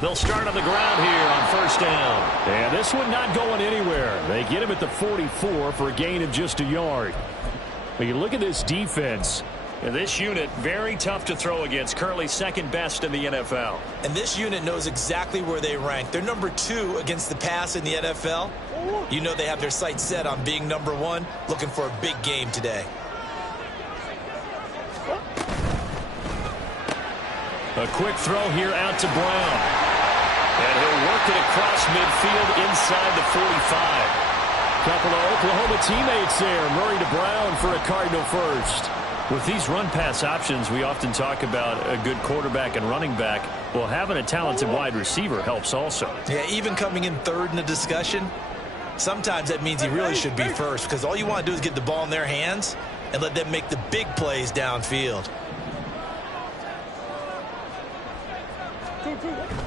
They'll start on the ground here on first down. And this one not going anywhere. They get him at the 44 for a gain of just a yard. But you look at this defense. And this unit, very tough to throw against. Currently second best in the NFL. And this unit knows exactly where they rank. They're number 2 against the pass in the NFL. You know they have their sights set on being number 1, looking for a big game today. A quick throw here out to Brown. And he'll work it across midfield inside the 45. Couple of Oklahoma teammates there. Murray to Brown for a Cardinal first. With these run-pass options, we often talk about a good quarterback and running back. Well, having a talented wide receiver helps also. Yeah, even coming in third in the discussion, sometimes that means he really should be first, because all you want to do is get the ball in their hands and let them make the big plays downfield.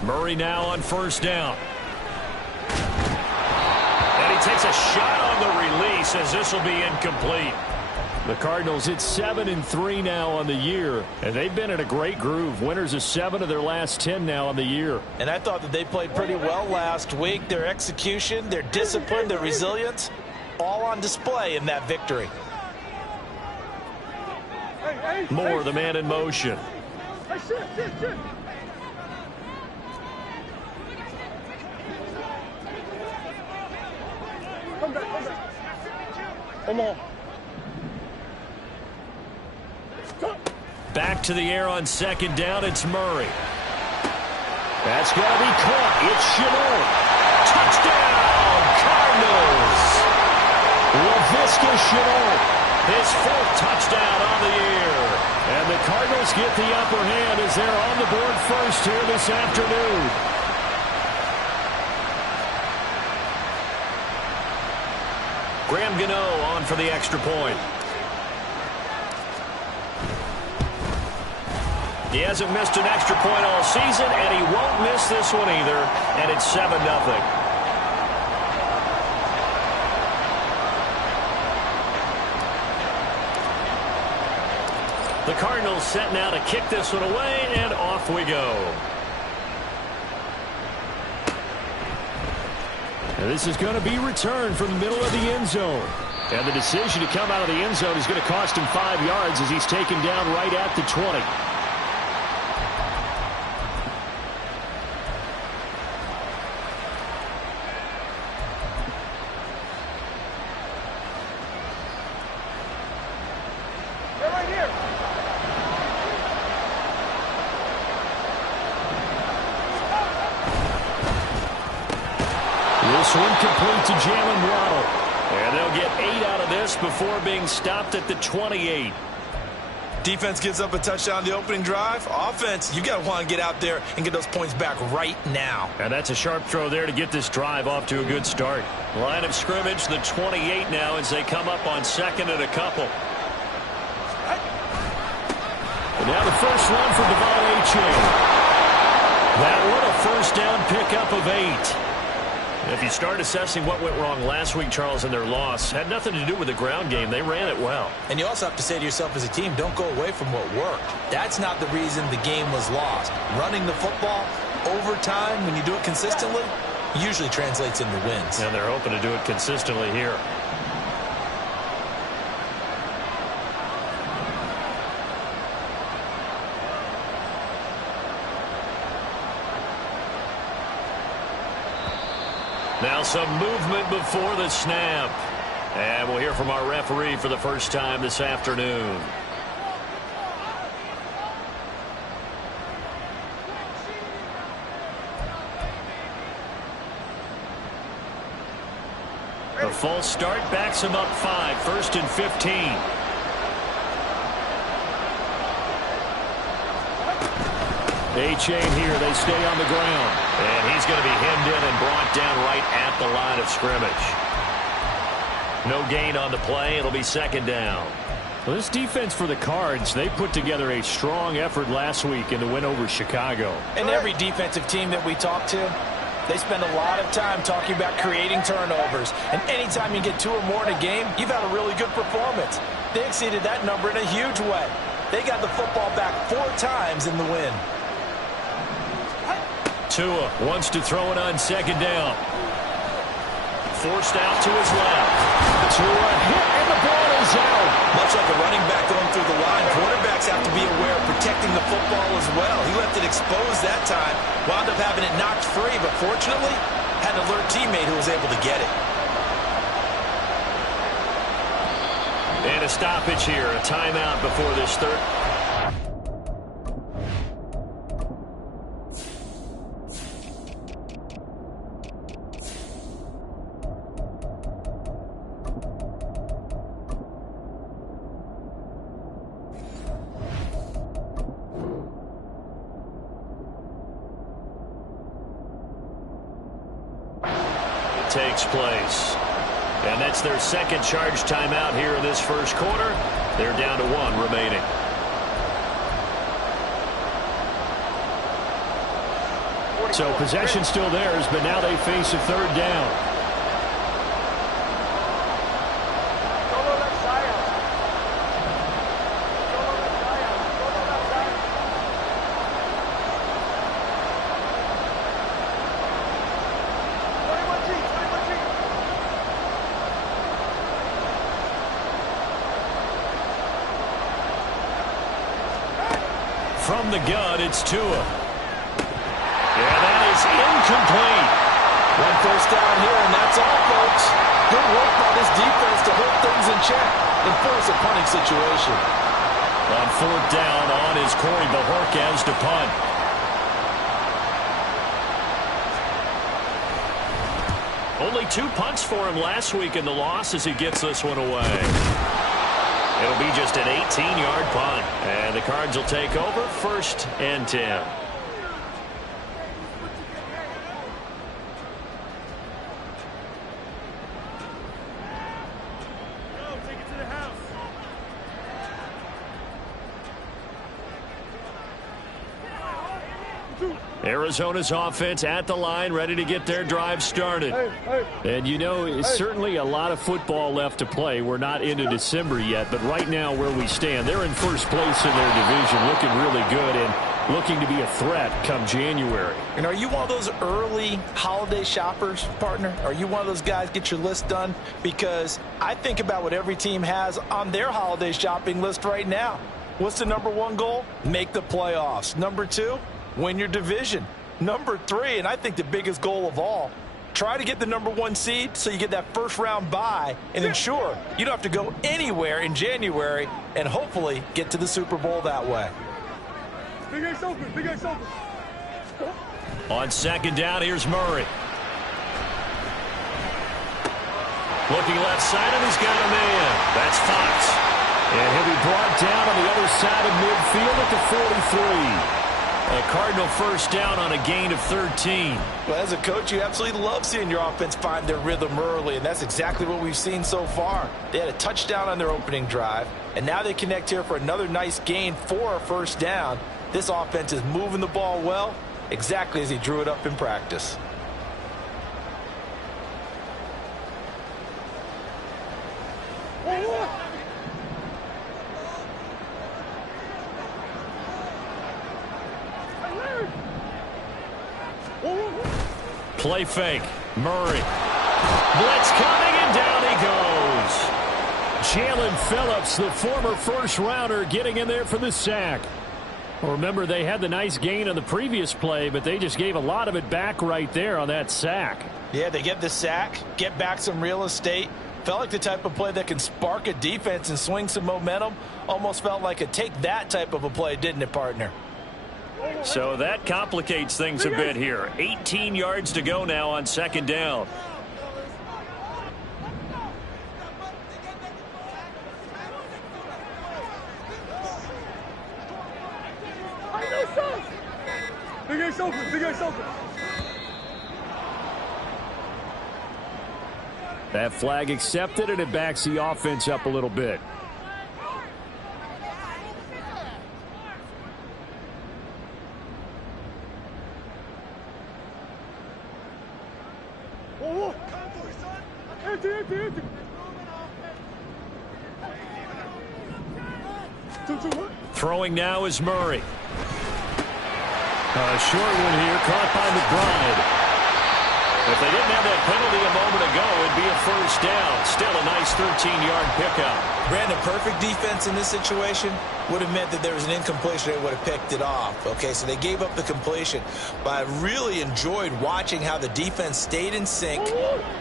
Murray now on first down. And he takes a shot on the release as this will be incomplete. The Cardinals hit 7-3 now on the year, and they've been in a great groove. Winners of 7 of their last 10 now on the year. And I thought that they played pretty well last week. Their execution, their discipline, their resilience, all on display in that victory. Moore, the man in motion. Come on. Back to the air on second down. It's Murray. That's going to be caught. It's Chenot. Touchdown, Cardinals. Laviska Chenot, his 4th touchdown on the year. And the Cardinals get the upper hand as they're on the board first here this afternoon. Graham Gano on for the extra point. He hasn't missed an extra point all season, and he won't miss this one either, and it's 7-0. The Cardinals set now to kick this one away, and off we go. And this is going to be returned from the middle of the end zone. And the decision to come out of the end zone is going to cost him 5 yards as he's taken down right at the 20. Incomplete to Jalen Waddle. And they'll get 8 out of this before being stopped at the 28. Defense gives up a touchdown the opening drive. Offense, you got to want to get out there and get those points back right now. And that's a sharp throw there to get this drive off to a good start. Line of scrimmage, the 28 now as they come up on second and a couple. And now the first run for Devon Achane. That one a first down pickup of 8. If you start assessing what went wrong last week, Charles, in their loss, had nothing to do with the ground game. They ran it well. And you also have to say to yourself as a team, don't go away from what worked. That's not the reason the game was lost. Running the football over time, when you do it consistently, usually translates into wins. And they're hoping to do it consistently here. Now some movement before the snap. And we'll hear from our referee for the first time this afternoon. A false start backs him up 5, 1st and 15. Achane here, they stay on the ground. And he's going to be hemmed in and brought down right at the line of scrimmage. No gain on the play. It'll be second down. Well, this defense for the Cards, they put together a strong effort last week in the win over Chicago. And every defensive team that we talk to, they spend a lot of time talking about creating turnovers. And anytime you get 2 or more in a game, you've had a really good performance. They exceeded that number in a huge way. They got the football back 4 times in the win. Tua wants to throw it on second down. Forced out to his left. Tua hit, and the ball is out. Much like a running back going through the line, quarterbacks have to be aware of protecting the football as well. He left it exposed that time, wound up having it knocked free, but fortunately had an alert teammate who was able to get it. And a stoppage here, a timeout before this third. Takes place. And that's their second charge timeout here in this first quarter. They're down to 1 remaining. So possession still theirs, but now they face a third down. From the gun, it's Tua. Yeah, that is incomplete. 1 first down here, and that's all, folks. Good work by this defense to hold things in check and force a punting situation. On 4th down, on is Corey Bajorquez to punt. Only 2 punts for him last week in the loss as he gets this one away. It'll be just an 18-yard punt. And the Cards will take over 1st and 10. Arizona's offense at the line, ready to get their drive started. And, you know, it's certainly a lot of football left to play. We're not into December yet, but right now where we stand, they're in first place in their division, looking really good and looking to be a threat come January. And are you one of those early holiday shoppers, partner? Are you one of those guys get your list done? Because I think about what every team has on their holiday shopping list right now. What's the #1 goal? Make the playoffs. #2, win your division. #3, and I think the biggest goal of all, try to get the #1 seed so you get that first round bye and ensure you don't have to go anywhere in January and hopefully get to the Super Bowl that way. Big Ace open, Big Ace open. On 2nd down, here's Murray. Looking left side, and he's got a man. That's Fox. And he'll be brought down on the other side of midfield at the 43. A Cardinal first down on a gain of 13. Well, as a coach, you absolutely love seeing your offense find their rhythm early, and that's exactly what we've seen so far. They had a touchdown on their opening drive, and now they connect here for another nice gain for a first down. This offense is moving the ball well, exactly as he drew it up in practice. Play fake. Murray. Blitz coming, and down he goes. Jalen Phillips, the former first-rounder, getting in there for the sack. Well, remember, they had the nice gain on the previous play, but they just gave a lot of it back right there on that sack. Yeah, they get the sack, get back some real estate. Felt like the type of play that can spark a defense and swing some momentum. Almost felt like a take that type of a play, didn't it, partner? So that complicates things a bit here. 18 yards to go now on 2nd down. Big Ace open, Big Ace open. That flag accepted, and it backs the offense up a little bit. 2-2, what? Throwing now is Murray. A short one here, caught by McBride. If they didn't have that penalty a moment ago, it'd be a first down. Still a nice 13-yard pickup. Brandon, perfect defense in this situation would have meant that there was an incompletion. They would have picked it off. Okay, so they gave up the completion. But I really enjoyed watching how the defense stayed in sync,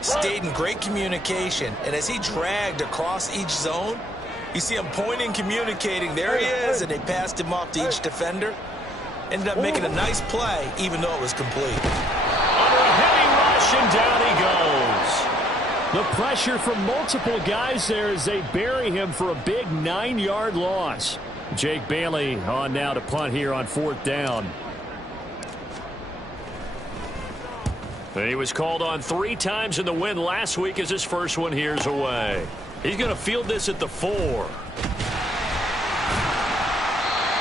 stayed in great communication. And as he dragged across each zone, you see him pointing, communicating. There he is, and they passed him off to each defender. Ended up making a nice play, even though it was complete. Under a heavy rush, and down he goes. The pressure from multiple guys there as they bury him for a big 9-yard loss. Jake Bailey on now to punt here on 4th down. He was called on 3 times in the win last week as his first one here's away. He's going to field this at the 4.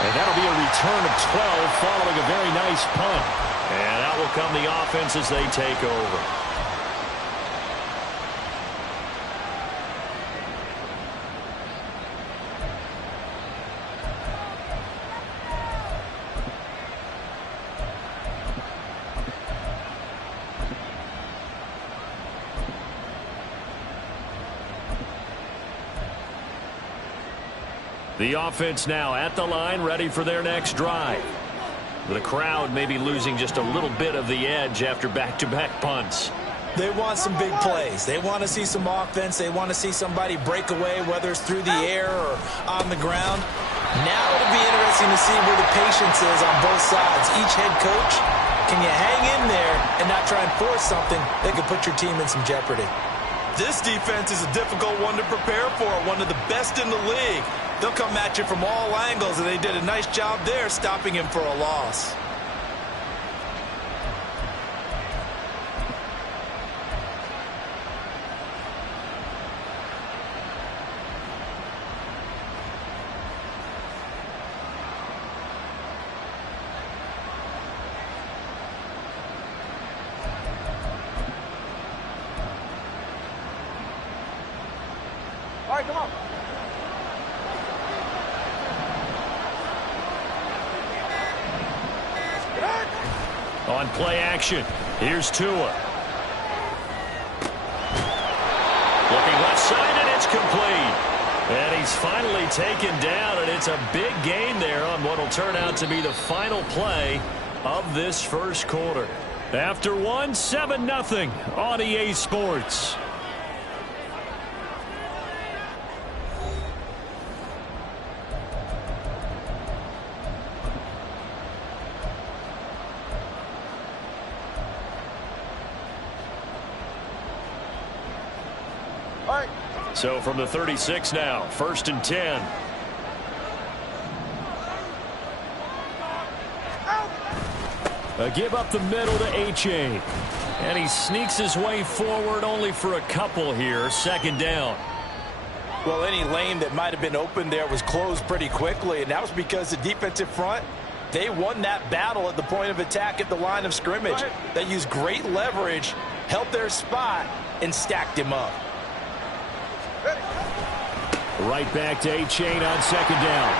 And that'll be a return of 12 following a very nice punt. And out will come the offense as they take over. The offense now at the line, ready for their next drive. The crowd may be losing just a little bit of the edge after back-to-back punts. They want some big plays. They want to see some offense. They want to see somebody break away, whether it's through the air or on the ground. Now it'll be interesting to see where the patience is on both sides. Each head coach, can you hang in there and not try and force something that could put your team in some jeopardy? This defense is a difficult one to prepare for, one of the best in the league. They'll come at you from all angles, and they did a nice job there stopping him for a loss. All right, come on. On play action, here's Tua. Looking left side, and it's complete. And he's finally taken down, and it's a big gain there on what will turn out to be the final play of this first quarter. After one, 7-0 on EA Sports. So from the 36 now, 1st and 10. A give up the middle to A-Chain. And he sneaks his way forward only for a couple here. 2nd down. Well, any lane that might have been open there was closed pretty quickly, and that was because the defensive front, they won that battle at the point of attack at the line of scrimmage. They used great leverage, held their spot, and stacked him up. Right back to A-Chain on 2nd down.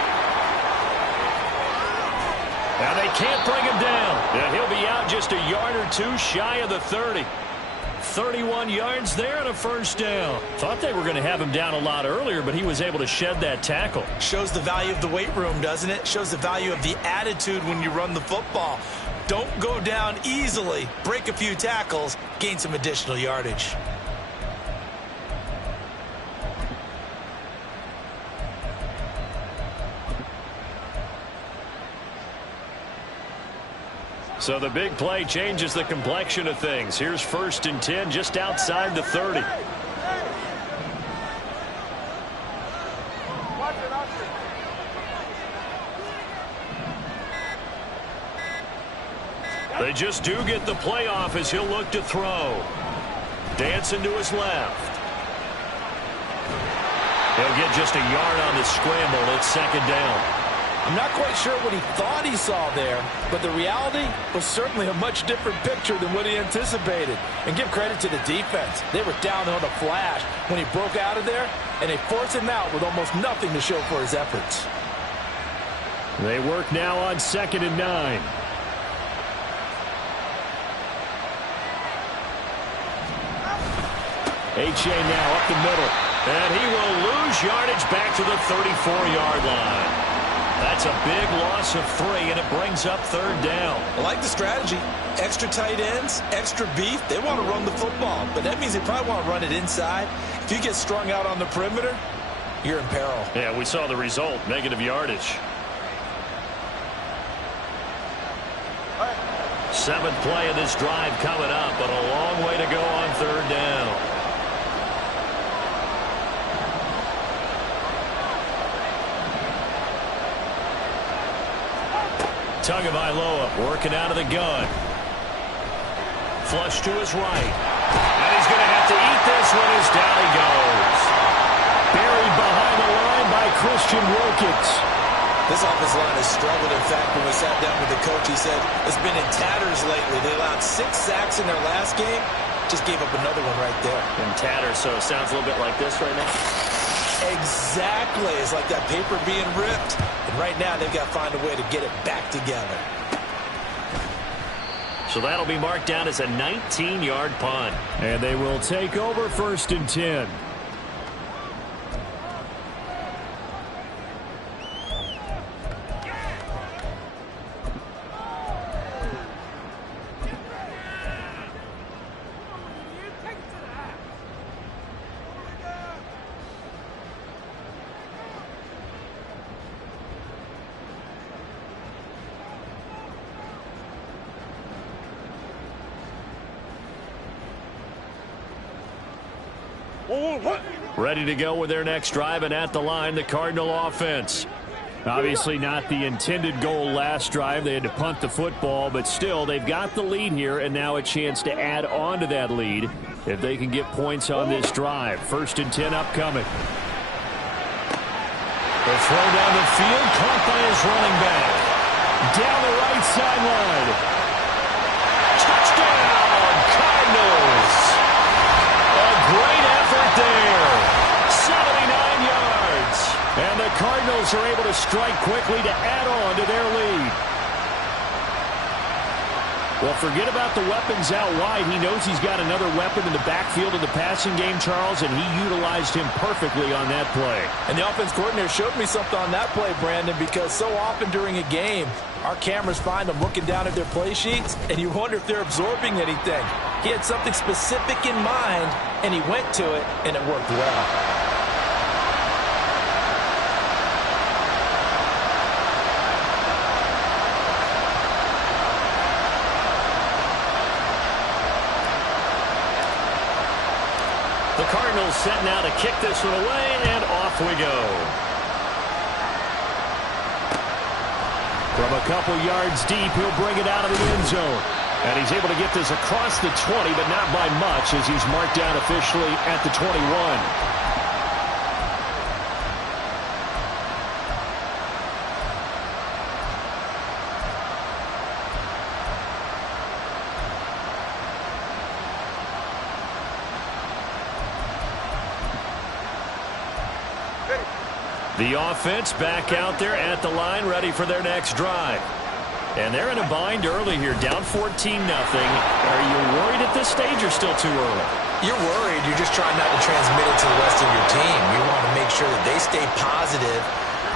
Now they can't bring him down. And he'll be out just a yard or two shy of the 30. 31 yards there and a 1st down. Thought they were going to have him down a lot earlier, but he was able to shed that tackle. Shows the value of the weight room, doesn't it? Shows the value of the attitude when you run the football. Don't go down easily. Break a few tackles. Gain some additional yardage. So the big play changes the complexion of things. Here's 1st and 10 just outside the 30. They just do get the playoff as he'll look to throw. Dancing to his left. He'll get just a yard on the scramble. It's 2nd down. I'm not quite sure what he thought he saw there, but the reality was certainly a much different picture than what he anticipated. And give credit to the defense. They were down on a flash when he broke out of there, and they forced him out with almost nothing to show for his efforts. They work now on 2nd and 9. H.A. now up the middle. And he will lose yardage back to the 34-yard line. That's a big loss of 3, and it brings up 3rd down. I like the strategy. Extra tight ends, extra beef. They want to run the football, but that means they probably want to run it inside. If you get strung out on the perimeter, you're in peril. Yeah, we saw the result, negative yardage. 7th play of this drive coming up, but a long way to go on 3rd down. Tagovailoa working out of the gun. Flush to his right. And he's going to have to eat this one as down he goes. Buried behind the line by Christian Wilkins. This offensive line has struggled. In fact, when we sat down with the coach, he said it's been in tatters lately. They allowed 6 sacks in their last game. Just gave up another one right there. In tatters, so it sounds a little bit like this right now. Exactly. It's like that paper being ripped. And right now, they've got to find a way to get it back together. So that'll be marked down as a 19-yard punt. And they will take over 1st and 10. Ready to go with their next drive, and at the line, the Cardinal offense. Obviously not the intended goal last drive. They had to punt the football, but still, they've got the lead here, and now a chance to add on to that lead if they can get points on this drive. 1st and 10 upcoming. The throw down the field, caught by his running back. Down the right sideline. Touchdown, Cardinals. A great effort there. 79 yards. And the Cardinals are able to strike quickly to add on to their lead. Well, forget about the weapons out wide. He knows he's got another weapon in the backfield of the passing game, Charles, and he utilized him perfectly on that play. And the offense coordinator showed me something on that play, Brandon, because so often during a game, our cameras find them looking down at their play sheets, and you wonder if they're absorbing anything. He had something specific in mind, and he went to it, and it worked well. The Cardinals set now to kick this one away, and off we go. From a couple yards deep, he'll bring it out of the end zone. And he's able to get this across the 20, but not by much, as he's marked down officially at the 21. The offense back out there at the line, ready for their next drive. And they're in a bind early here, down 14-0. Are you worried at this stage or still too early? You're worried. You're just trying not to transmit it to the rest of your team. You want to make sure that they stay positive.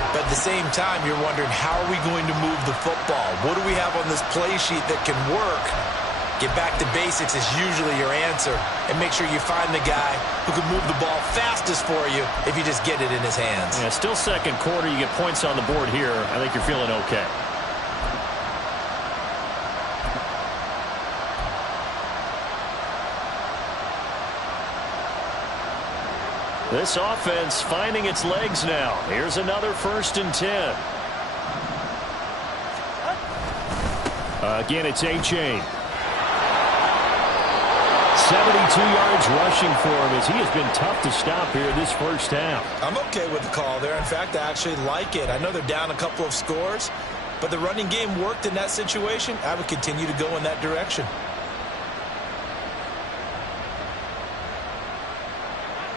But at the same time, you're wondering, how are we going to move the football? What do we have on this play sheet that can work? Get back to basics is usually your answer. And make sure you find the guy who can move the ball fastest for you if you just get it in his hands. Yeah, still second quarter. You get points on the board here. I think you're feeling okay. This offense finding its legs now. Here's another 1st and 10. Again, it's A-Chain. 72 yards rushing for him as he has been tough to stop here this first half. I'm okay with the call there. In fact, I actually like it. I know they're down a couple of scores, but the running game worked in that situation. I would continue to go in that direction.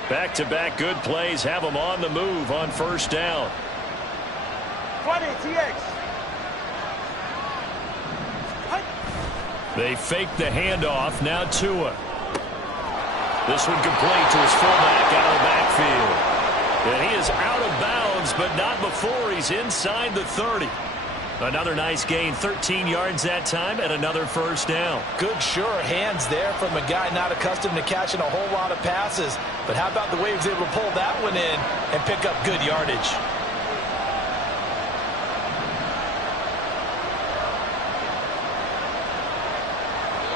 Back-to-back good plays have them on the move on 1st down. 20, TX. They fake the handoff. Now Tua. This one complete to his fullback out of the backfield. And he is out of bounds, but not before he's inside the 30. Another nice gain, 13 yards that time, and another first down. Good, sure hands there from a guy not accustomed to catching a whole lot of passes. But how about the way he was able to pull that one in and pick up good yardage?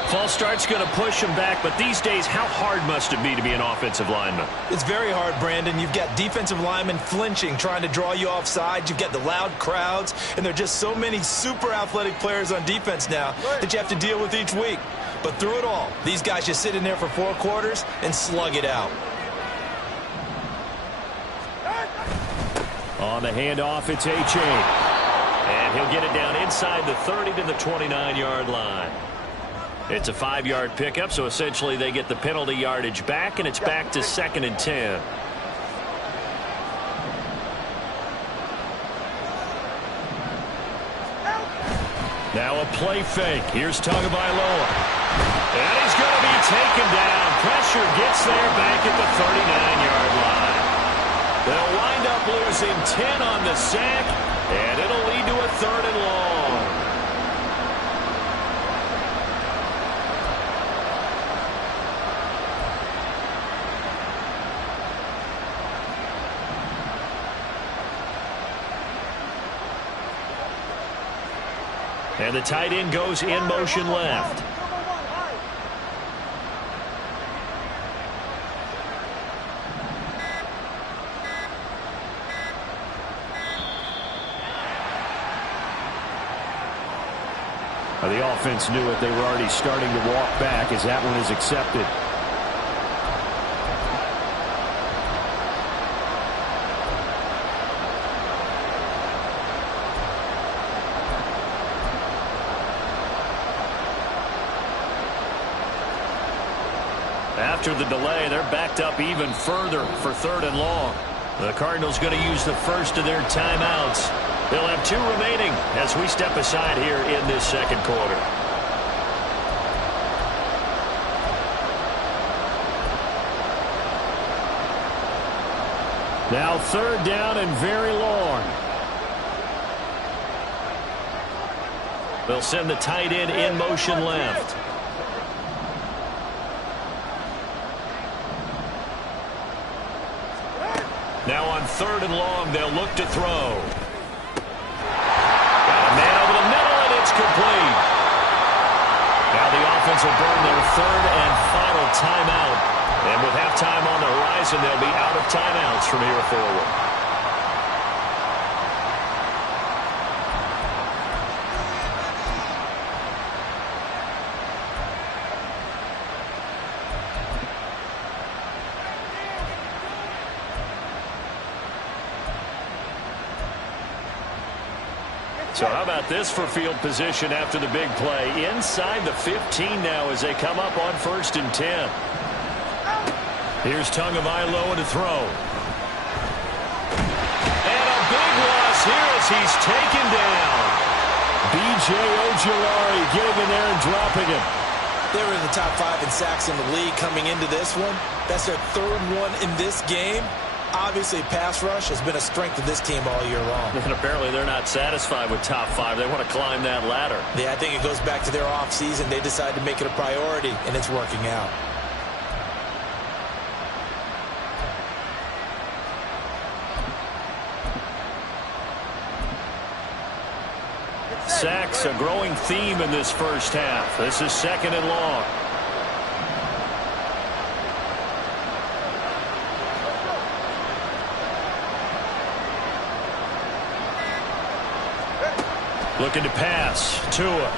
False start's going to push him back, but these days, how hard must it be to be an offensive lineman? It's very hard, Brandon. You've got defensive linemen flinching, trying to draw you offside. You've got the loud crowds, and there are just so many super athletic players on defense now that you have to deal with each week. But through it all, these guys just sit in there for 4 quarters and slug it out. On the handoff, it's H.A. And he'll get it down inside the 30 to the 29-yard line. It's a 5-yard pickup, so essentially they get the penalty yardage back, and it's back to 2nd and 10. Now a play fake. Here's Tagovailoa. And he's going to be taken down. Pressure gets there back at the 39-yard line. They'll wind up losing 10 on the sack, and it'll lead to a 3rd and long. And the tight end goes in motion left. The offense knew it. They were already starting to walk back as that one is accepted. After the delay, they're backed up even further for 3rd and long. The Cardinals going to use the first of their timeouts. They'll have 2 remaining as we step aside here in this 2nd quarter. Now 3rd down and very long. They'll send the tight end in motion left. Now on 3rd and long, they'll look to throw. Got a man over the middle, and it's complete. Now the offense will burn their 3rd and final timeout. And with halftime on the horizon, they'll be out of timeouts from here forward. So how about this for field position after the big play? Inside the 15 now as they come up on 1st and 10. Here's Tagovailoa to throw. And a big loss here as he's taken down. B.J. Ojulari getting in there and dropping him. They were in the top 5 in sacks in the league coming into this one. That's their 3rd one in this game. Obviously, pass rush has been a strength of this team all year long. And apparently they're not satisfied with top 5. They want to climb that ladder. Yeah, I think it goes back to their offseason. They decided to make it a priority, and it's working out. Sacks, a growing theme in this first half. This is 2nd and long. Looking to pass. Tua.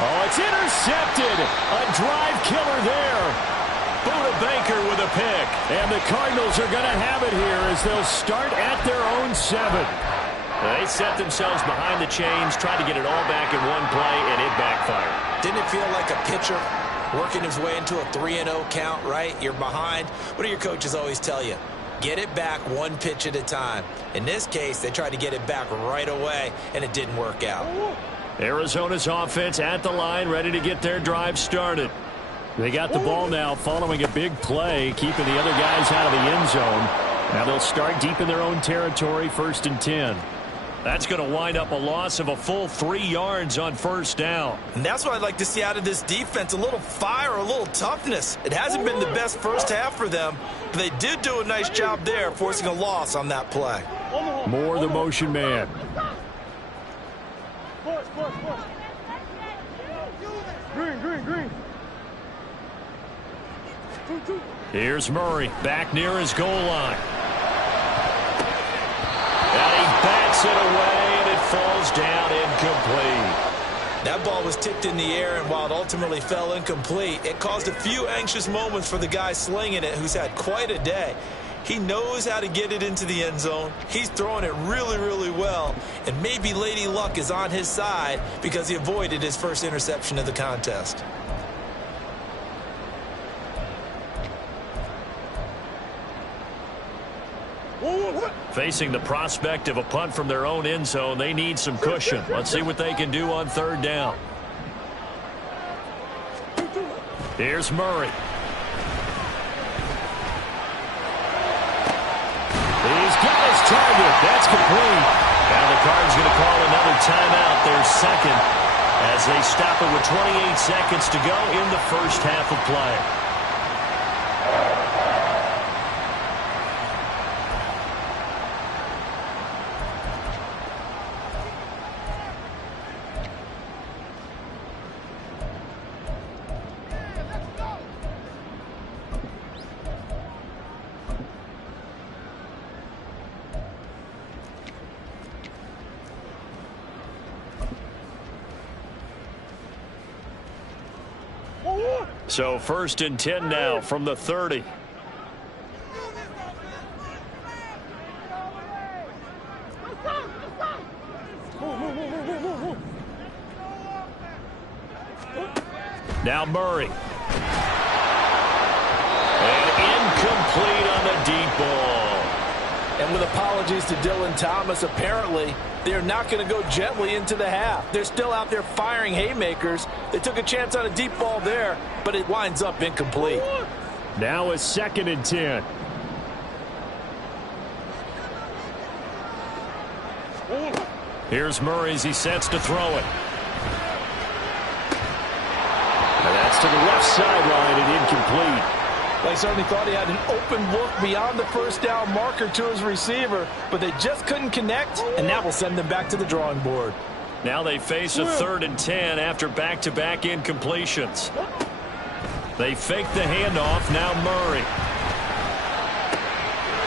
Oh, it's intercepted. A drive killer there. Buda Baker with a pick. And the Cardinals are going to have it here as they'll start at their own 7. They set themselves behind the chains, tried to get it all back in one play, and it backfired. Didn't it feel like a pitcher working his way into a 3-0 count, right? You're behind. What do your coaches always tell you? Get it back one pitch at a time. In this case, they tried to get it back right away, and it didn't work out. Arizona's offense at the line, ready to get their drive started. They got the ball now following a big play, keeping the other guys out of the end zone. Now they'll start deep in their own territory, 1st and 10. That's going to wind up a loss of a full 3 yards on 1st down. And that's what I'd like to see out of this defense, a little fire, a little toughness. It hasn't been the best first half for them, but they did do a nice job there, forcing a loss on that play. More the motion man. Green. Here's Murray back near his goal line. And he bats it away, and it falls down incomplete. That ball was tipped in the air, and while it ultimately fell incomplete, it caused a few anxious moments for the guy slinging it, who's had quite a day. He knows how to get it into the end zone. He's throwing it really, really well. And maybe Lady Luck is on his side because he avoided his first interception of the contest. Facing the prospect of a punt from their own end zone, they need some cushion. Let's see what they can do on 3rd down. Here's Murray. He's got his target. That's complete. Now the Cards going to call another timeout, their second, as they stop it with 28 seconds to go in the first half of play. So 1st and 10 now from the 30. Now Murray. And incomplete on the deep ball. And with apologies to Dylan Thomas, apparently they're not going to go gently into the half. They're still out there firing haymakers. They took a chance on a deep ball there, but it winds up incomplete. Now a 2nd and 10. Here's Murray as he sets to throw it. And that's to the left sideline and incomplete. They certainly thought he had an open look beyond the 1st down marker to his receiver, but they just couldn't connect, and that will send them back to the drawing board. Now they face a 3rd and 10 after back-to-back incompletions. They fake the handoff. Now Murray.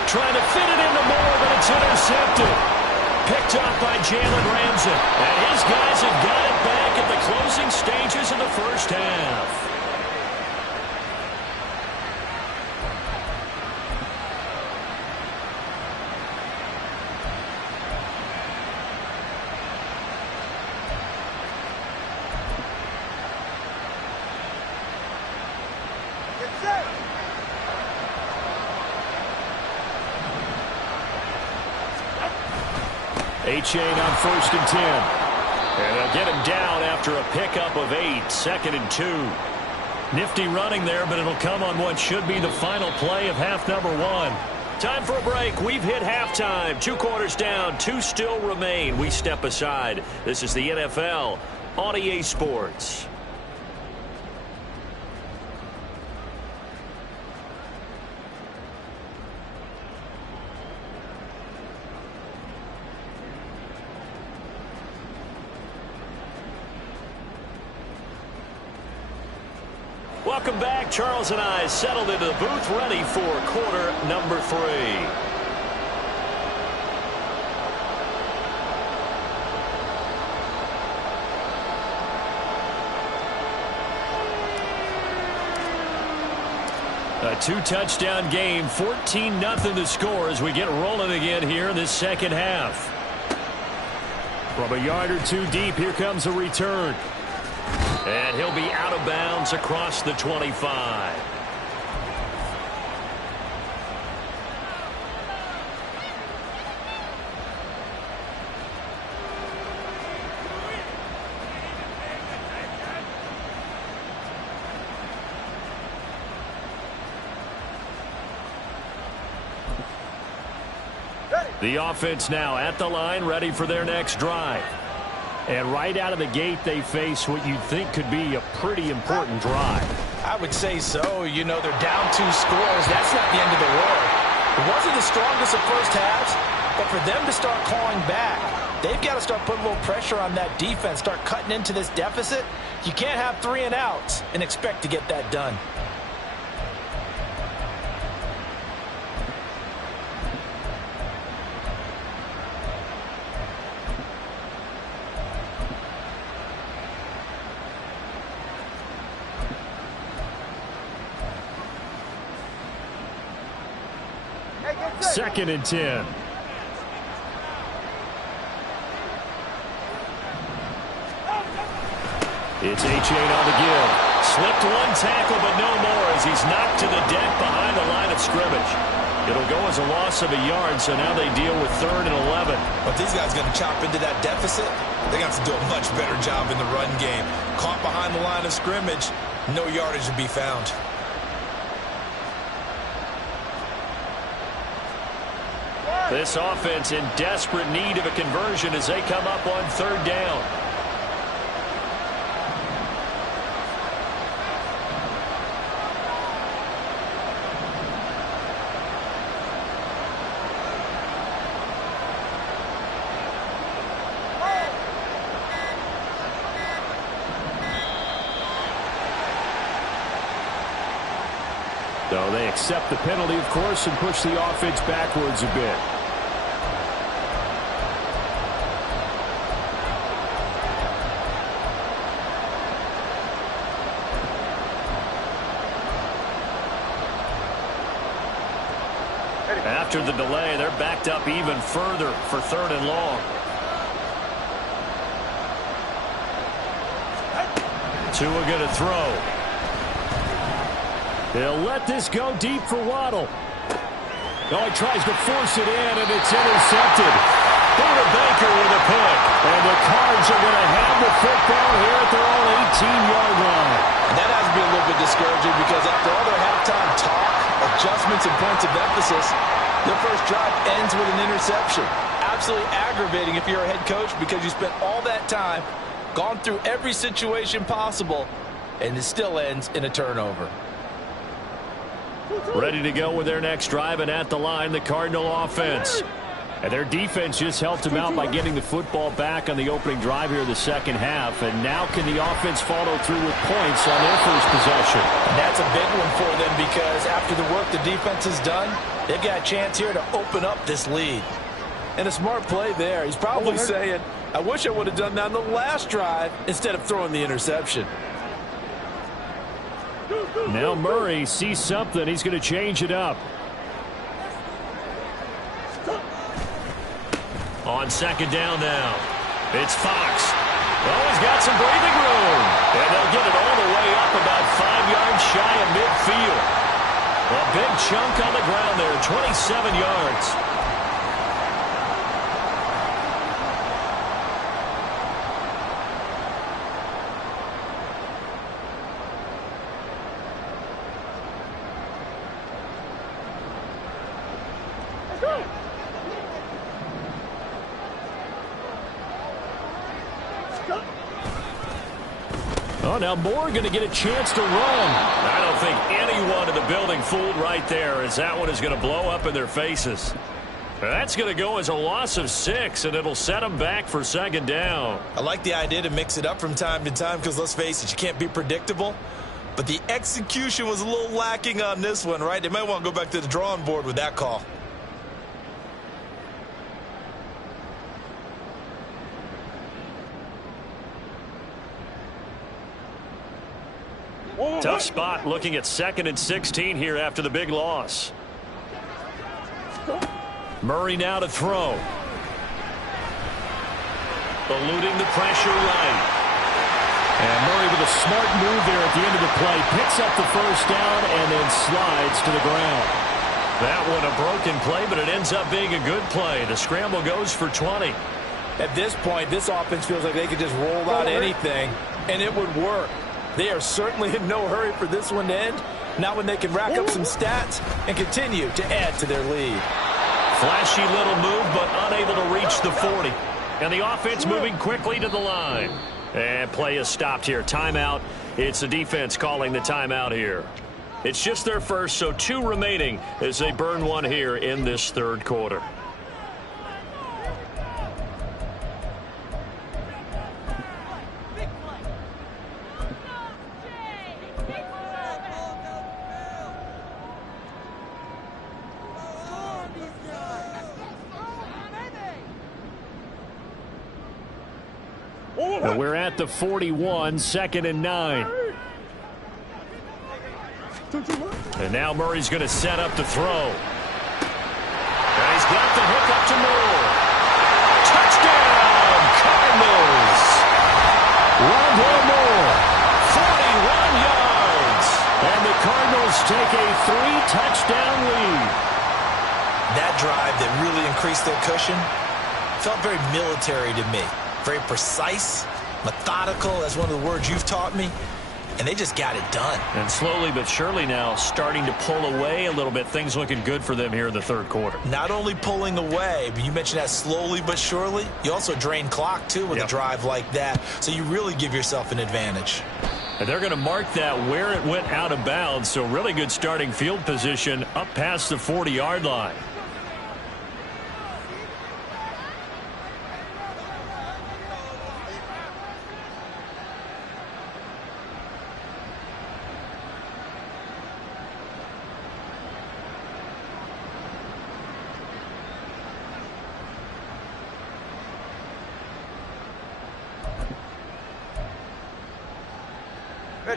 Trying to fit it into Moore, but it's intercepted. Picked up by Jalen Ramsey. And his guys have got it back at the closing stages of the first half. A-chain on 1st and 10. And they'll get him down after a pickup of 8, 2nd and 2. Nifty running there, but it'll come on what should be the final play of half number 1. Time for a break. We've hit halftime. 2 quarters down, 2 still remain. We step aside. This is the NFL on EA Sports. Welcome back. Charles and I settled into the booth, ready for quarter number 3. A 2-touchdown game, 14-0 the score as we get rolling again here in this second half. From a yard or 2 deep, here comes a return. And he'll be out of bounds across the 25. The offense now at the line, ready for their next drive. And right out of the gate, they face what you'd think could be a pretty important drive. I would say so. You know, they're down 2 scores. That's not the end of the world. It wasn't the strongest of first halves, but for them to start clawing back, they've got to start putting a little pressure on that defense, start cutting into this deficit. You can't have 3 and outs and expect to get that done. Second and 10. It's H8 on the give. Slipped 1 tackle, but no more as he's knocked to the deck behind the line of scrimmage. It'll go as a loss of a yard, so now they deal with 3rd and 11. But these guys going to chop into that deficit. They got to do a much better job in the run game. Caught behind the line of scrimmage, no yardage to be found. This offense in desperate need of a conversion as they come up on 3rd down. So they accept the penalty, of course, and push the offense backwards a bit. After the delay, they're backed up even further for 3rd and long. Tua going to throw. They'll let this go deep for Waddle. Oh, he tries to force it in, and it's intercepted. Buda Baker with a pick. And the Cards are going to have the football here at their own 18-yard line. And that has to be a little bit discouraging because after all their halftime talk, adjustments and points of emphasis, their first drive ends with an interception. Absolutely aggravating if you're a head coach because you spent all that time, gone through every situation possible, and it still ends in a turnover. Ready to go with their next drive, and at the line, the Cardinal offense. And their defense just helped them out by getting the football back on the opening drive here in the second half. And now can the offense follow through with points on their first possession? And that's a big one for them because after the work the defense has done, they've got a chance here to open up this lead. And a smart play there. He's probably saying, I wish I would have done that on the last drive instead of throwing the interception. Now Murray sees something. He's going to change it up. On 2nd down now, it's Fox. Oh, he's got some breathing room. And they'll get it all the way up about 5 yards shy of midfield. A big chunk on the ground there, 27 yards. Oh, now Moore going to get a chance to run. I don't think anyone in the building fooled right there as that one is going to blow up in their faces. That's going to go as a loss of 6, and it'll set them back for 2nd down. I like the idea to mix it up from time to time because, let's face it, you can't be predictable. But the execution was a little lacking on this one, right? They might want to go back to the drawing board with that call. Tough spot looking at 2nd and 16 here after the big loss. Murray now to throw. Eluding the pressure right. And Murray with a smart move there at the end of the play. Picks up the first down and then slides to the ground. That one a broken play, but it ends up being a good play. The scramble goes for 20. At this point, this offense feels like they could just roll out anything, and it would work. They are certainly in no hurry for this one to end, Not when they can rack up some stats and continue to add to their lead. Flashy little move, but unable to reach the 40. And the offense moving quickly to the line. And play is stopped here. Timeout. It's the defense calling the timeout here. It's just their first, so 2 remaining as they burn one here in this third quarter. And we're at the 41, 2nd and 9. And now Murray's going to set up the throw. And he's got the hook up to Moore. Touchdown, Cardinals! Rondale Moore, 41 yards. And the Cardinals take a 3-touchdown lead. That drive that really increased their cushion felt very military to me. Very precise, methodical. That's one of the words you've taught me. And they just got it done. And slowly but surely now starting to pull away a little bit. Things looking good for them here in the third quarter. Not only pulling away, but you mentioned that slowly but surely. You also drain clock, too, with a drive like that. So you really give yourself an advantage. And they're going to mark that where it went out of bounds. So really good starting field position up past the 40-yard line.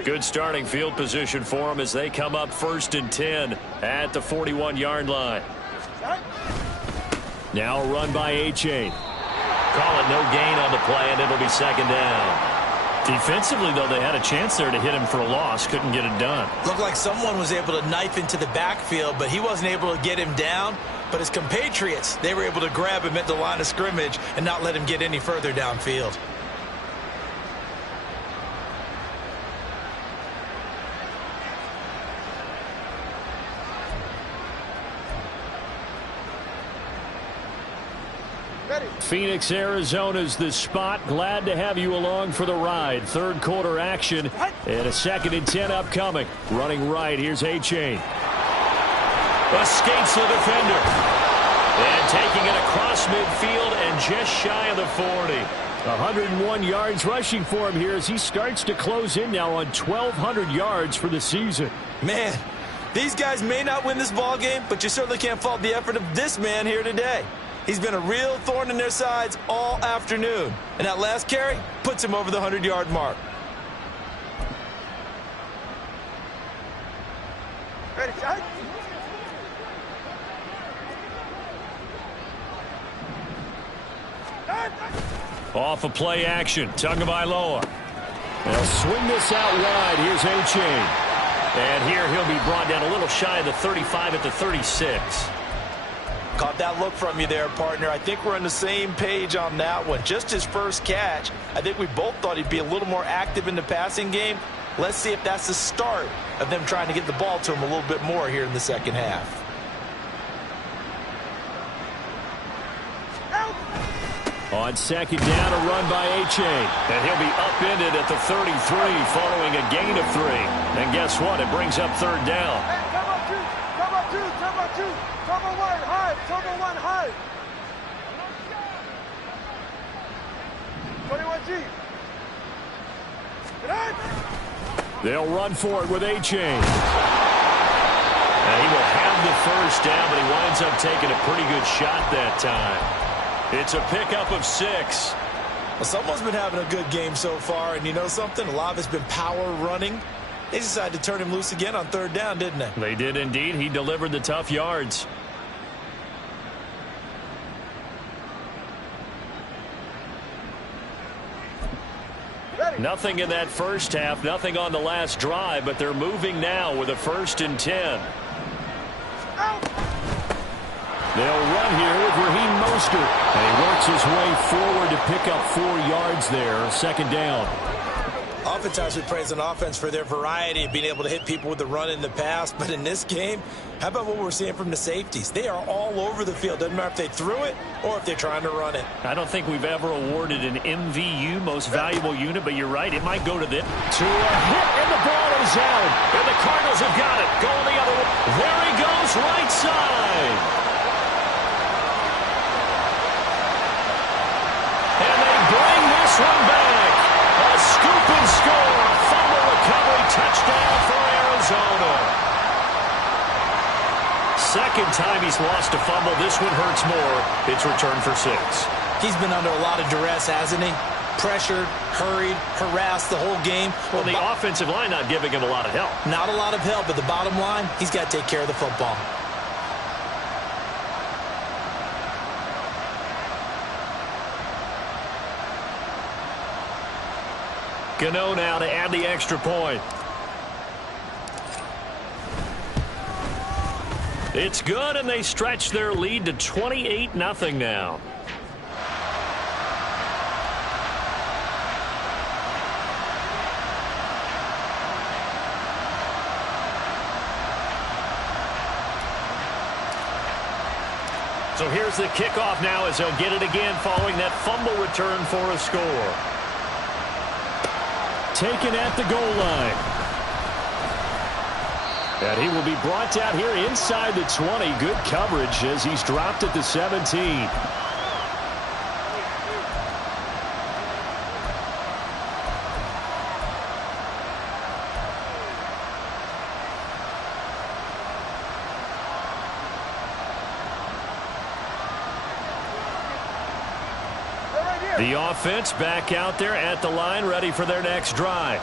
Good starting field position for them as they come up 1st and 10 at the 41-yard line. Now run by A-Chain. Call it no gain on the play, and it'll be 2nd down. Defensively, though, they had a chance there to hit him for a loss. Couldn't get it done. Looked like someone was able to knife into the backfield, but he wasn't able to get him down. But his compatriots, they were able to grab him at the line of scrimmage and not let him get any further downfield. Phoenix, Arizona's the spot. Glad to have you along for the ride. Third quarter action and a 2nd and 10 upcoming. Running right, here's A-Chain. Escapes the defender. And taking it across midfield and just shy of the 40. 101 yards rushing for him here as he starts to close in now on 1,200 yards for the season. Man, these guys may not win this ball game, but you certainly can't fault the effort of this man here today. He's been a real thorn in their sides all afternoon. And that last carry puts him over the 100-yard mark. Ready, shot. Off of play action. Tagovailoa. They'll swing this out wide. Here's A-Chain. And here he'll be brought down a little shy of the 35 at the 36. Caught that look from you there, partner. I think we're on the same page on that one. Just his first catch. I think we both thought he'd be a little more active in the passing game. Let's see if that's the start of them trying to get the ball to him a little bit more here in the second half. On 2nd down, a run by A-Chain. And he'll be upended at the 33 following a gain of 3. And guess what? It brings up 3rd down. Hey, cover two, cover one high. 21G. They'll run for it with A-Chain. And he will have the first down, but he winds up taking a pretty good shot that time. It's a pickup of 6. Well, someone's been having a good game so far, and you know something? A lot of it's been power running. They decided to turn him loose again on 3rd down, didn't they? They did indeed. He delivered the tough yards. Nothing in that first half, nothing on the last drive, but they're moving now with a 1st and 10. They'll run here with Raheem Mostert. And he works his way forward to pick up 4 yards there. 2nd down. Oftentimes we praise an offense for their variety of being able to hit people with the run in the pass. But in this game, how about what we're seeing from the safeties? They are all over the field. Doesn't matter if they threw it or if they're trying to run it. I don't think we've ever awarded an MVU, most valuable unit, but you're right. It might go to them. To a hit, and the ball is out. And the Cardinals have got it. Going the other way. There he goes, right side. And they bring this one back. A scoop and score. Fumble recovery touchdown for Arizona. Second time he's lost a fumble. This one hurts more. It's returned for 6. He's been under a lot of duress, hasn't he? Pressured, hurried, harassed the whole game. Well, the offensive line not giving him a lot of help. Not a lot of help, but the bottom line, he's got to take care of the football. Gano now to add the extra point. It's good, and they stretch their lead to 28-0 now. So here's the kickoff now as they'll get it again following that fumble return for a score. Taken at the goal line. And he will be brought down here inside the 20. Good coverage as he's dropped at the 17. The offense back out there at the line, ready for their next drive.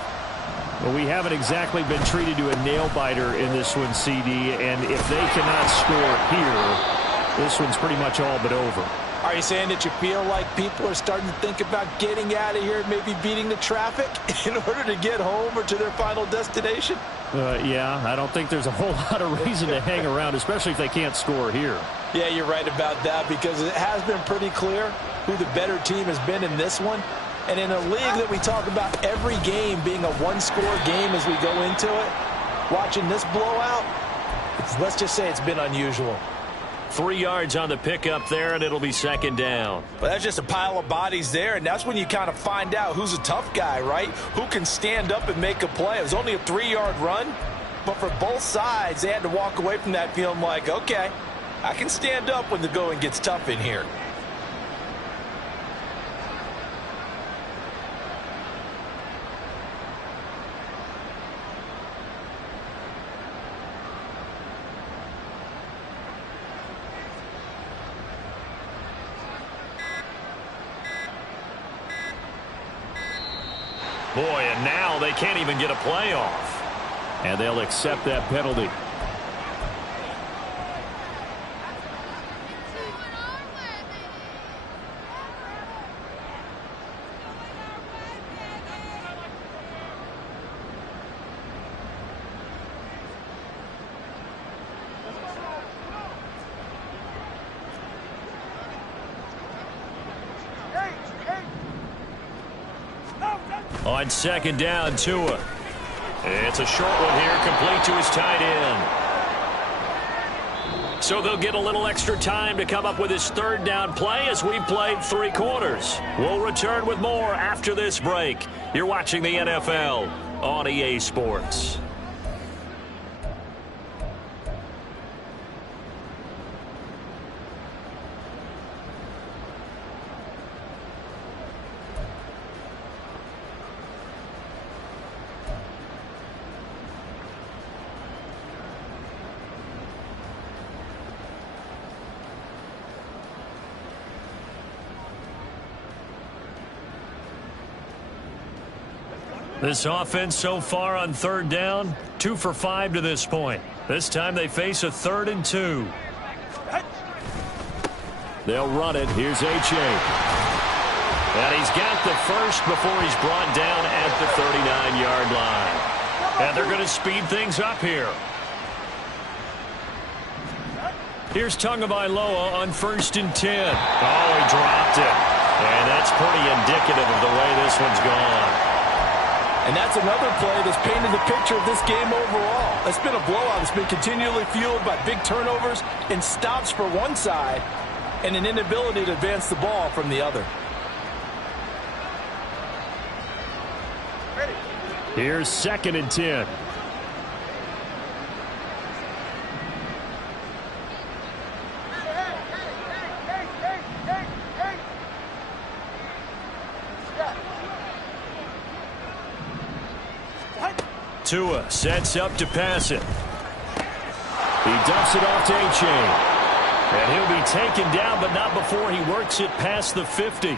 Well, we haven't exactly been treated to a nail-biter in this one, CD, and if they cannot score here, this one's pretty much all but over. Are you saying that you feel like people are starting to think about getting out of here and maybe beating the traffic in order to get home or to their final destination? Yeah, I don't think there's a whole lot of reason to hang around, especially if they can't score here. Yeah, you're right about that, because it has been pretty clear who the better team has been in this one. And in a league that we talk about every game being a one-score game as we go into it, watching this blowout, let's just say it's been unusual. 3 yards on the pickup there, and it'll be second down. But that's just a pile of bodies there, and that's when you kind of find out who's a tough guy, right? Who can stand up and make a play. It was only a 3-yard run, but for both sides, they had to walk away from that feeling like, okay, I can stand up when the going gets tough in here. Boy, and now they can't even get a play off. And they'll accept that penalty. On second down, Tua. It's a short one here, complete to his tight end. So they'll get a little extra time to come up with his third down play as we played 3 quarters. We'll return with more after this break. You're watching the NFL on EA Sports. This offense so far on third down, 2 for 5 to this point. This time they face a 3rd and 2. They'll run it. Here's H.A. And he's got the first before he's brought down at the 39-yard line. And they're going to speed things up here. Here's Tagovailoa on 1st and 10. Oh, he dropped it. And that's pretty indicative of the way this one's gone. And that's another play that's painted the picture of this game overall. It's been a blowout. It's been continually fueled by big turnovers and stops for one side and an inability to advance the ball from the other. Here's 2nd and 10. Tua sets up to pass it. He dumps it off to A-Chain. And he'll be taken down, but not before he works it past the 50.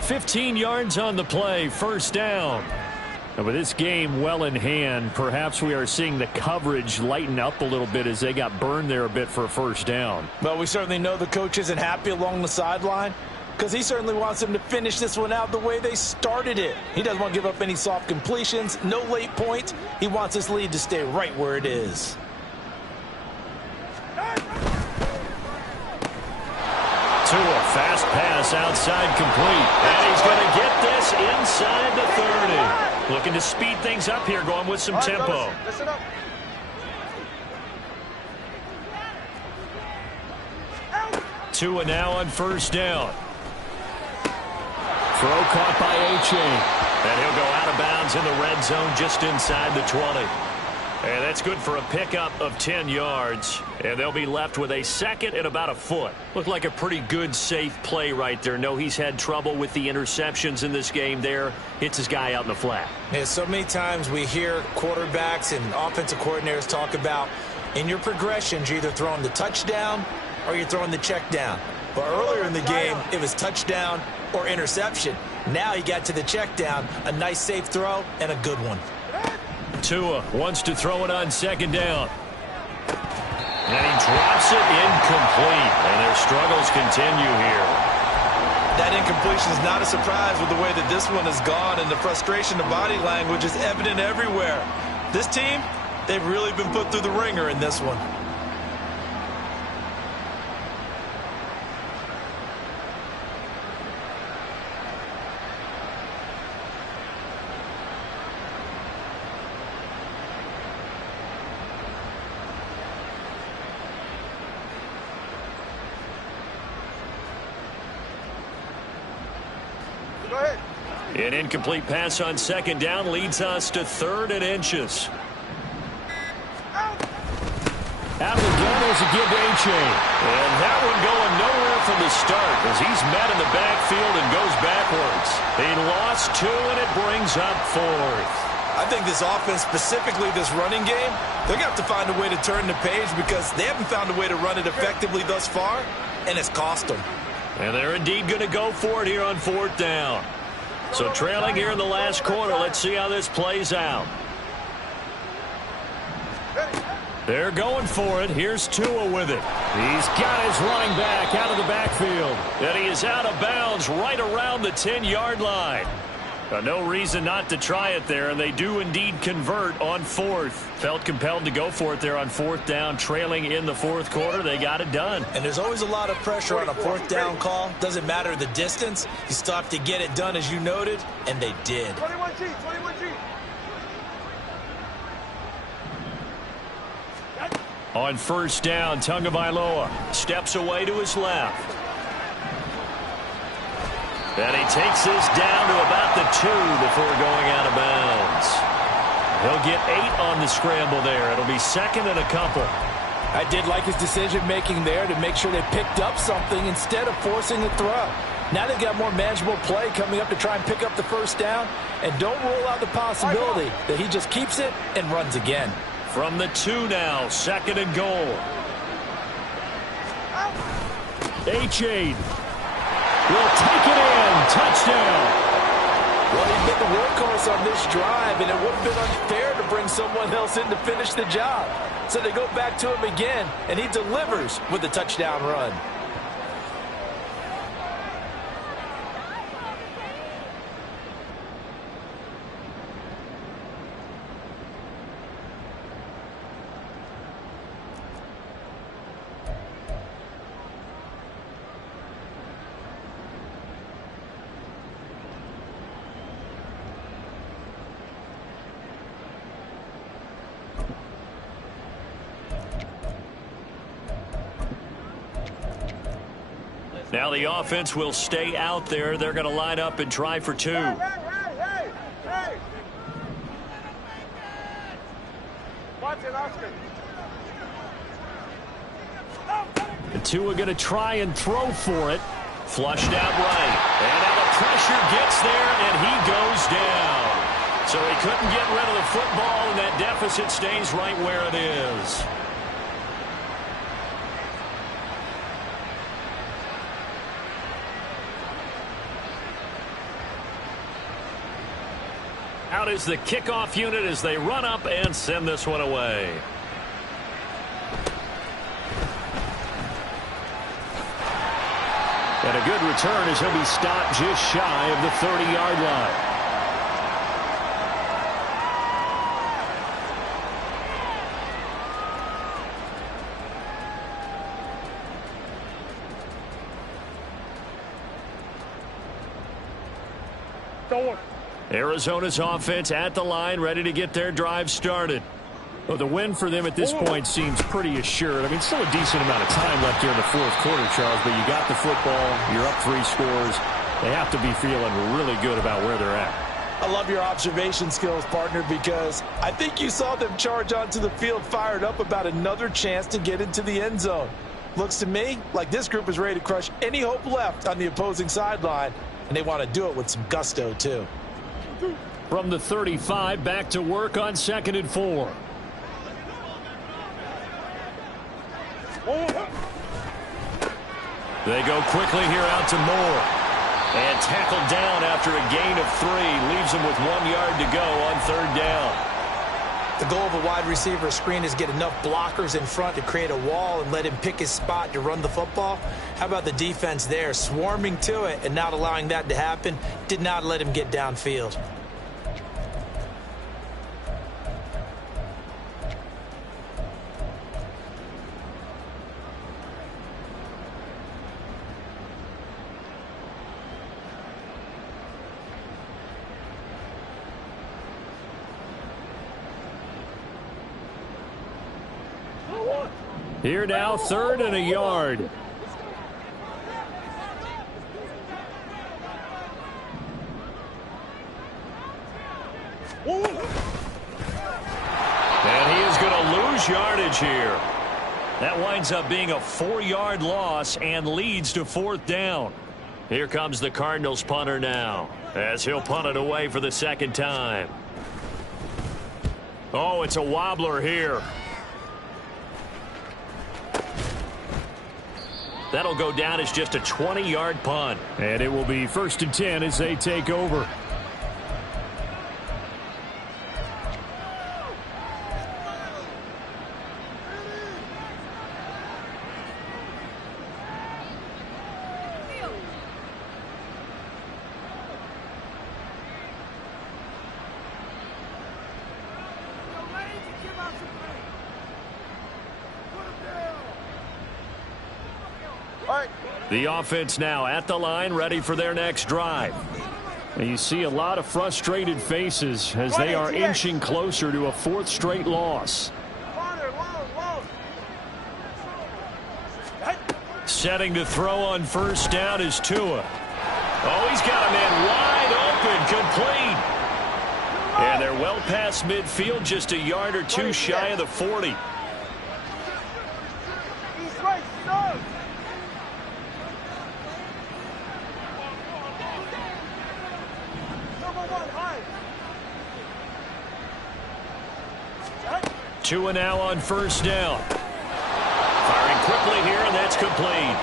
15 yards on the play, 1st down. And with this game well in hand, perhaps we are seeing the coverage lighten up a little bit as they got burned there a bit for a 1st down. Well, we certainly know the coach isn't happy along the sideline because he certainly wants them to finish this one out the way they started it. He doesn't want to give up any soft completions, no late points. He wants his lead to stay right where it is. Tua, fast pass outside complete. And he's going to get this inside the 30. Looking to speed things up here, going with some tempo. Listen up. Tua now on 1st down. Throw caught by A-Chain. And he'll go out of bounds in the red zone just inside the 20. And that's good for a pickup of 10 yards. And they'll be left with a 2nd and about a foot. Looked like a pretty good, safe play right there. No, he's had trouble with the interceptions in this game there. Hits his guy out in the flat. Yeah, so many times we hear quarterbacks and offensive coordinators talk about in your progressions, you're either throwing the touchdown or you're throwing the check down. But earlier in the game, it was touchdown or interception. Now he got to the check down, a nice safe throw, and a good one. Tua wants to throw it on 2nd down. And he drops it incomplete. And their struggles continue here. That incompletion is not a surprise with the way that this one has gone, and the frustration, the body language is evident everywhere. This team, they've really been put through the ringer in this one. Go ahead. An incomplete pass on 2nd down leads us to 3rd and inches. Out of the gun is a give to A-Chain. And that one going nowhere from the start as he's met in the backfield and goes backwards. He lost 2, and it brings up 4th. I think this offense, specifically this running game, they're going to have to find a way to turn the page because they haven't found a way to run it effectively thus far, and it's cost them. And they're indeed going to go for it here on 4th down. So trailing here in the last quarter, let's see how this plays out. They're going for it. Here's Tua with it. He's got his running back out of the backfield. And he is out of bounds right around the 10-yard line. No reason not to try it there, and they do indeed convert on 4th. Felt compelled to go for it there on 4th down, trailing in the 4th quarter. They got it done. And there's always a lot of pressure on a 4th down call. Doesn't matter the distance. You still have to get it done, as you noted, and they did. 21G, 21G. On 1st down, Tagovailoa steps away to his left. And he takes this down to about the 2 before going out of bounds. He'll get 8 on the scramble there. It'll be 2nd and a couple. I did like his decision-making there to make sure they picked up something instead of forcing the throw. Now they've got more manageable play coming up to try and pick up the 1st down. And don't rule out the possibility that he just keeps it and runs again. From the 2 now, 2nd and goal. A-Chain will take it in. Touchdown. Well, he's been the workhorse on this drive, and it would have been unfair to bring someone else in to finish the job. So they go back to him again, and he delivers with a touchdown run. Now the offense will stay out there. They're going to line up and try for two. Hey. Watch it, Oscar. The two are going to try and throw for it. Flushed out right. And now the pressure gets there, and he goes down. So he couldn't get rid of the football, and that deficit stays right where it is. Out is the kickoff unit as they run up and send this one away. And a good return as he'll be stopped just shy of the 30-yard line. Arizona's offense at the line, ready to get their drive started. Well, the win for them at this point seems pretty assured. I mean, still a decent amount of time left here in the fourth quarter, Charles, but you got the football, you're up 3 scores. They have to be feeling really good about where they're at. I love your observation skills, partner, because I think you saw them charge onto the field fired up about another chance to get into the end zone. Looks to me like this group is ready to crush any hope left on the opposing sideline, and they want to do it with some gusto, too. From the 35, back to work on 2nd and 4. They go quickly here out to Moore. And tackled down after a gain of 3. Leaves him with 1 yard to go on 3rd down. The goal of a wide receiver screen is get enough blockers in front to create a wall and let him pick his spot to run the football. How about the defense there, swarming to it and not allowing that to happen? Did not let him get downfield. Here now, 3rd and a yard. And he is going to lose yardage here. That winds up being a 4-yard loss and leads to 4th down. Here comes the Cardinals punter now, as he'll punt it away for the 2nd time. Oh, it's a wobbler here. That'll go down as just a 20-yard punt. And it will be 1st and 10 as they take over. The offense now at the line, ready for their next drive. And you see a lot of frustrated faces as they are inching closer to a 4th straight loss. Setting to throw on 1st down is Tua. Oh, he's got a man wide open, complete. And they're well past midfield, just a yard or 2 shy of the 40. Tua now on 1st down. Firing quickly here, and that's complete.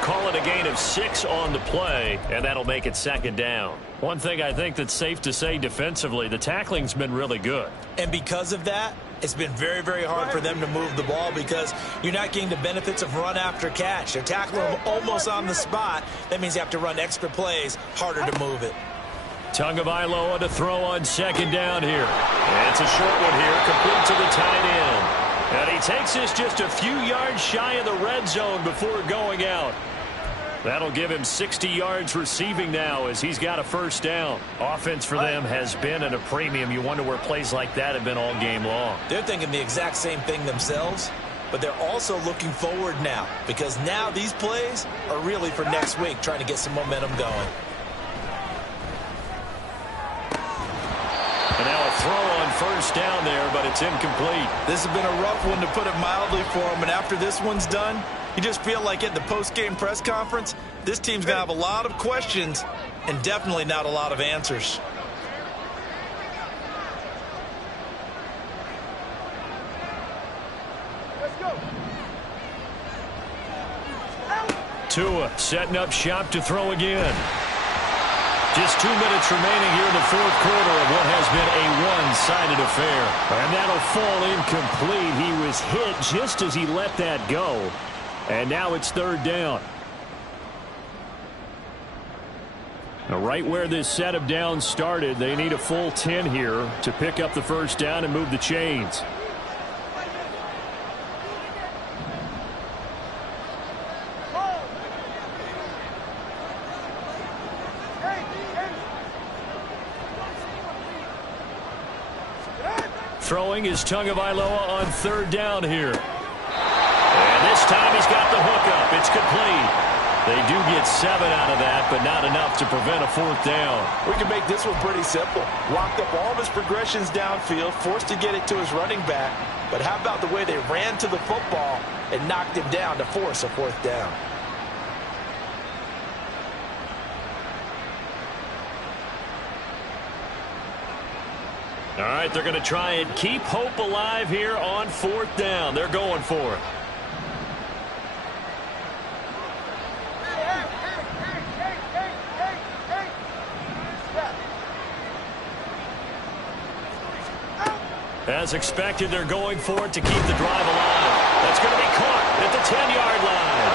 Call it a gain of 6 on the play, and that'll make it 2nd down. One thing I think that's safe to say defensively, the tackling's been really good. And because of that, it's been very, very hard for them to move the ball because you're not getting the benefits of run after catch. They're tackling them almost on the spot. That means you have to run extra plays, harder to move it. Tagovailoa to throw on 2nd down here. And it's a short one here, complete to the tight end. And he takes this just a few yards shy of the red zone before going out. That'll give him 60 yards receiving now as he's got a 1st down. Offense for them has been at a premium. You wonder where plays like that have been all game long. They're thinking the exact same thing themselves. but they're also looking forward now because now these plays are really for next week, trying to get some momentum going. And now a throw on first down there, but it's incomplete. This has been a rough one, to put it mildly, for him. And after this one's done, you just feel like at the post-game press conference, this team's going to have a lot of questions and definitely not a lot of answers. Let's go. Tua setting up shop to throw again. Just 2 minutes remaining here in the fourth quarter of what has been a one-sided affair. And that'll fall incomplete. He was hit just as he let that go. And now it's third down. Now, right where this set of downs started, they need a full 10 here to pick up the first down and move the chains. Throwing is Tagovailoa on third down here. And this time he's got the hookup. It's complete. They do get 7 out of that, but not enough to prevent a fourth down. We can make this one pretty simple. Locked up all of his progressions downfield, forced to get it to his running back. But how about the way they ran to the football and knocked him down to force a fourth down? All right, they're going to try and keep hope alive here on fourth down. They're going for it. As expected, they're going for it to keep the drive alive. That's going to be caught at the 10-yard line.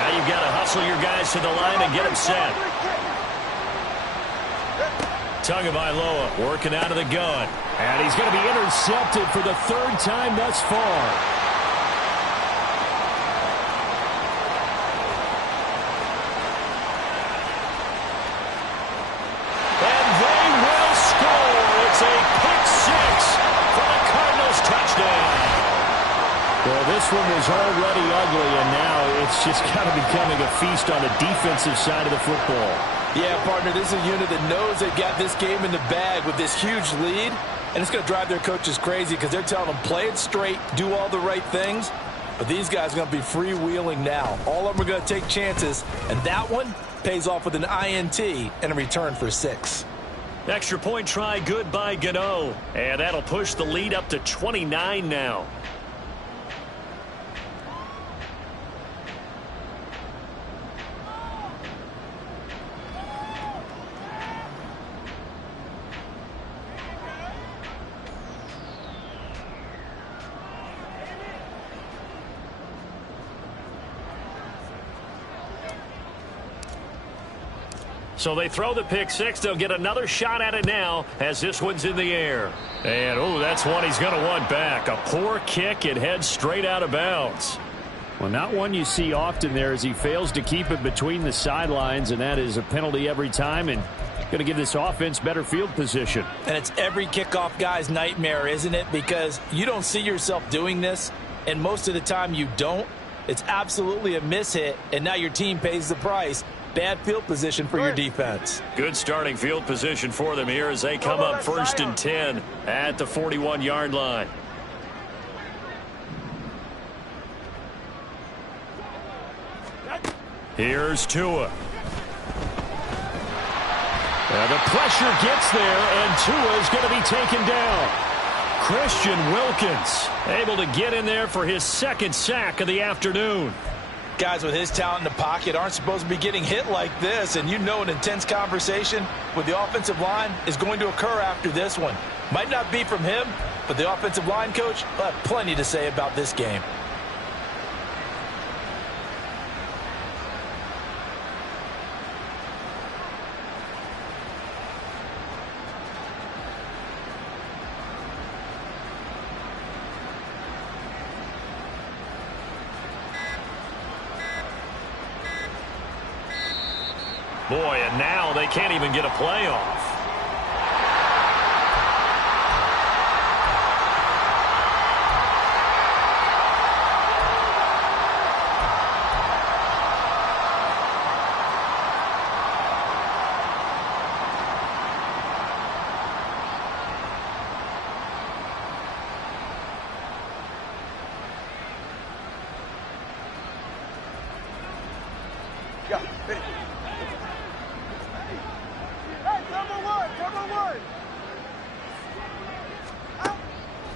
Now you've got to hustle your guys to the line and get them set. Tagovailoa working out of the gun. And he's going to be intercepted for the third time thus far. And they will score. It's a pick six for the Cardinals touchdown. Well, this one was already ugly, and now it's just kind of becoming a feast on the defensive side of the football. Yeah, partner, this is a unit that knows they got this game in the bag with this huge lead, and it's going to drive their coaches crazy because they're telling them play it straight, do all the right things, but these guys are going to be freewheeling now. All of them are going to take chances, and that one pays off with an INT and a return for 6. Extra point try good by Gano, and that'll push the lead up to 29 now. So they throw the pick six. They'll get another shot at it now as this one's in the air. And, oh, that's one he's going to want back. A poor kick. It heads straight out of bounds. Well, not one you see often there as he fails to keep it between the sidelines, and that is a penalty every time and going to give this offense better field position. And it's every kickoff guy's nightmare, isn't it? Because you don't see yourself doing this, and most of the time you don't. It's absolutely a mishit, and now your team pays the price. Bad field position for your defense. Good starting field position for them here as they come up first and 10 at the 41-yard line. Here's Tua. The pressure gets there, and Tua is going to be taken down. Christian Wilkins able to get in there for his second sack of the afternoon. Guys with his talent in the pocket aren't supposed to be getting hit like this, and you know an intense conversation with the offensive line is going to occur after this one. Might not be from him, but the offensive line coach will have plenty to say about this game. Boy, and now they can't even get a play off. Yeah, finish. Hey, number one.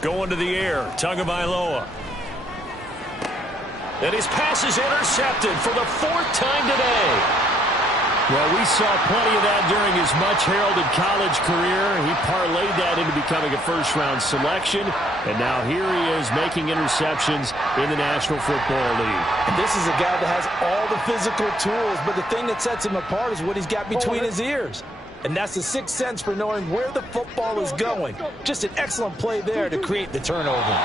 Going to the air, Tagovailoa. And his pass is intercepted for the 4th time today. Well, we saw plenty of that during his much-heralded college career. He parlayed that into becoming a first-round selection, and now here he is making interceptions in the National Football League. And this is a guy that has all the physical tools, but the thing that sets him apart is what he's got between his ears. And that's the sixth sense for knowing where the football is going. Just an excellent play there to create the turnover.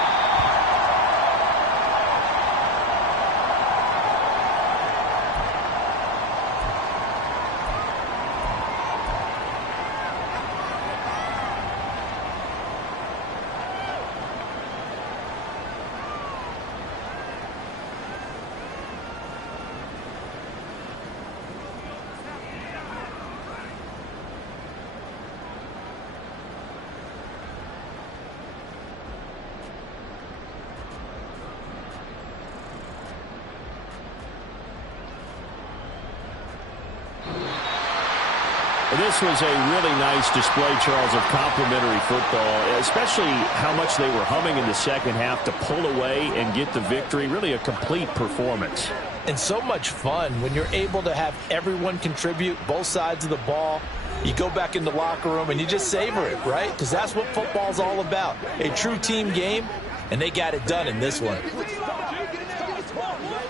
This was a really nice display, Charles, of complimentary football, especially how much they were humming in the second half to pull away and get the victory. Really a complete performance. And so much fun when you're able to have everyone contribute, both sides of the ball. You go back in the locker room and you just savor it, right? Because that's what football's all about. A true team game, and they got it done in this one.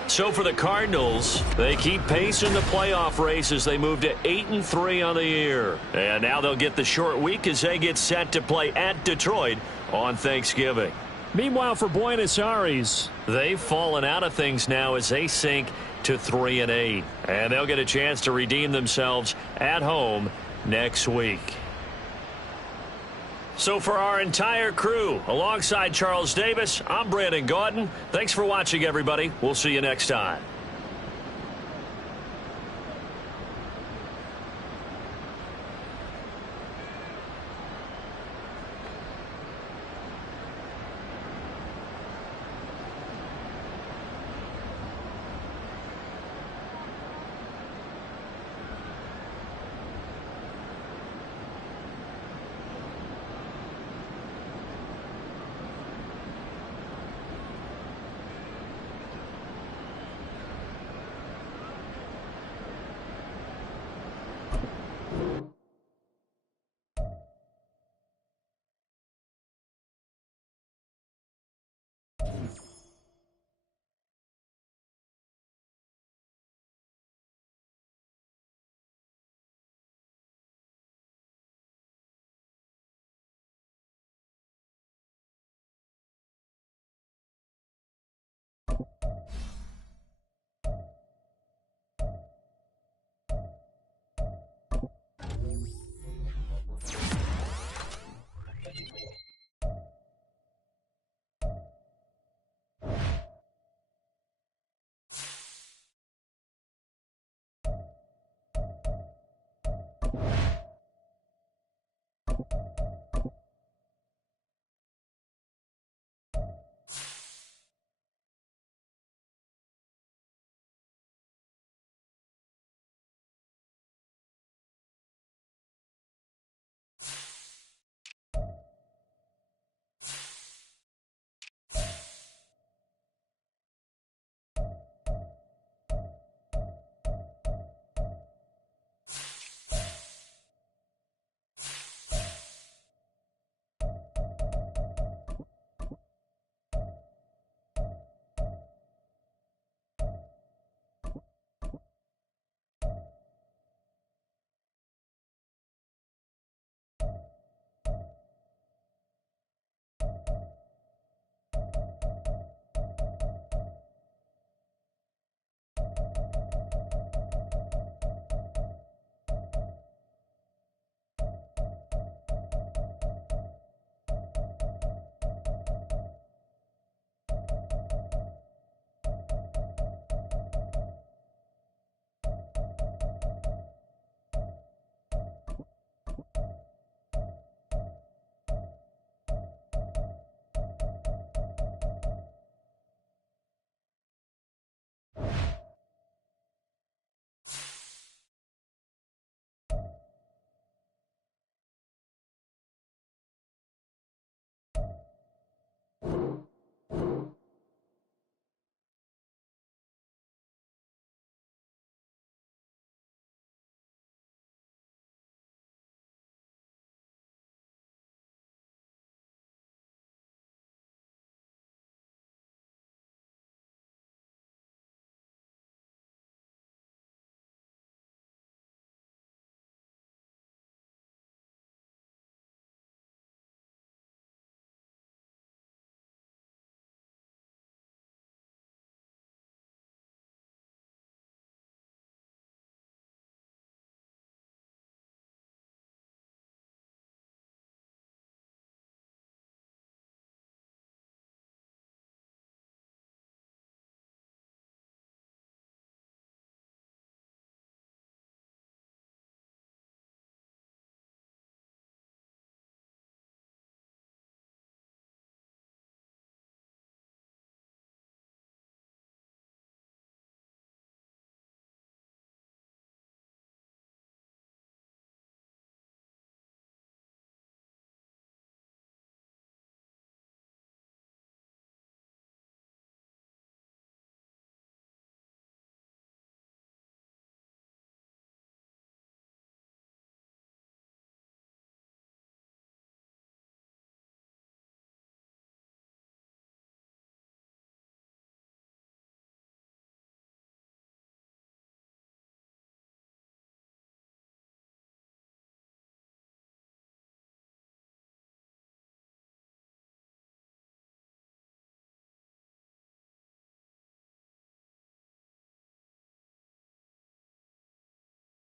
So for the Cardinals, they keep pace in the playoff race as they move to 8-3 on the year. And now they'll get the short week as they get set to play at Detroit on Thanksgiving. Meanwhile, for Buenos Aires, they've fallen out of things now as they sink to 3-8. And they'll get a chance to redeem themselves at home next week. So for our entire crew, alongside Charles Davis, I'm Brandon Gaudin. Thanks for watching, everybody. We'll see you next time.